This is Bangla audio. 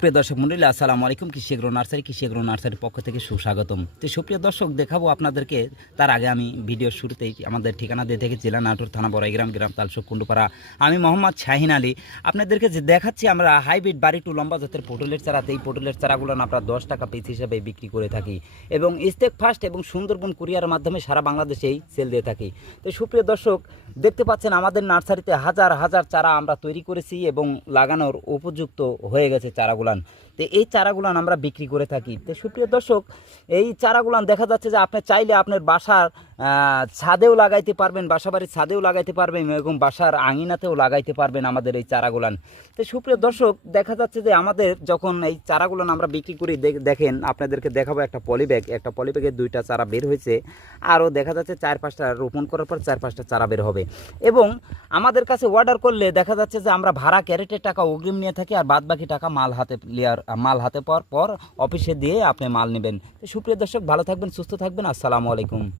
প্রিয় দর্শক মন্ডলী, আসসালামু আলাইকুম। কৃষি এগ্রো নার্সারি, কৃষি এগ্রো নার্সারির পক্ষ থেকে সুস্বাগতম। তো সুপ্রিয় দর্শক, দেখাবো আপনাদেরকে, তার আগে আমি ভিডিওর শুরুতেই আমাদের ঠিকানা দিয়ে থেকে জেলা নাটোর থানা বড়াইগ্রাম, গ্রাম তালসুক কুন্ডুপাড়া আমি মোহাম্মদ শাহিন আলী। আপনাদেরকে যে দেখাচ্ছি, আমরা হাইব্রিড বাড়ি টু লম্বা জাতের পটলের চারাতে এই পটলের চারাগুলো আমরা দশ টাকা পিস হিসাবে বিক্রি করে থাকি। এবং স্টেক ফাস্ট এবং সুন্দরবন কুরিয়ার মাধ্যমে সারা বাংলাদেশেই সেল দিয়ে থাকি। তো সুপ্রিয় দর্শক, দেখতে পাচ্ছেন, আমাদের নার্সারিতে হাজার হাজার চারা আমরা তৈরি করেছি এবং লাগানোর উপযুক্ত হয়ে গেছে চারাগুলান। তো এই চারাগুলান আমরা বিক্রি করে থাকি। তো সুপ্রিয় দর্শক, এই চারাগুলান দেখা যাচ্ছে যে আপনি চাইলে আপনার বাসার ছাদেও লাগাইতে পারবেন বাসা বাড়ির ছাদেও লাগাইতে পারবেন এবং বাসার আঙিনাতেও লাগাইতে পারবেন আমাদের এই চারাগুলান। তো সুপ্রিয় দর্শক, দেখা যাচ্ছে যে আমাদের যখন এই চারাগুলান আমরা বিক্রি করি দেখ- দেখেন আপনাদেরকে দেখাবো একটা পলিব্যাগ। একটা পলিব্যাগের দুইটা চারা বের হয়েছে। আরও দেখা যাচ্ছে চার পাঁচটা রোপণ করার পর চার পাঁচটা চারা বের হবে। এবং আমাদের কাছে অর্ডার করলে দেখা যাচ্ছে যে আমরা ভাড়া, ক্যারেটের টাকা অগ্রিম নিয়ে থাকি আর বাদ বাকি টাকা মাল হাতে লিয়ার মাল হাতে পাওয়ার পর অফিসে দিয়ে আপনি মাল নেবেন। সুপ্রিয় দর্শক, ভালো থাকবেন, সুস্থ থাকবেন। আসসালামু আলাইকুম।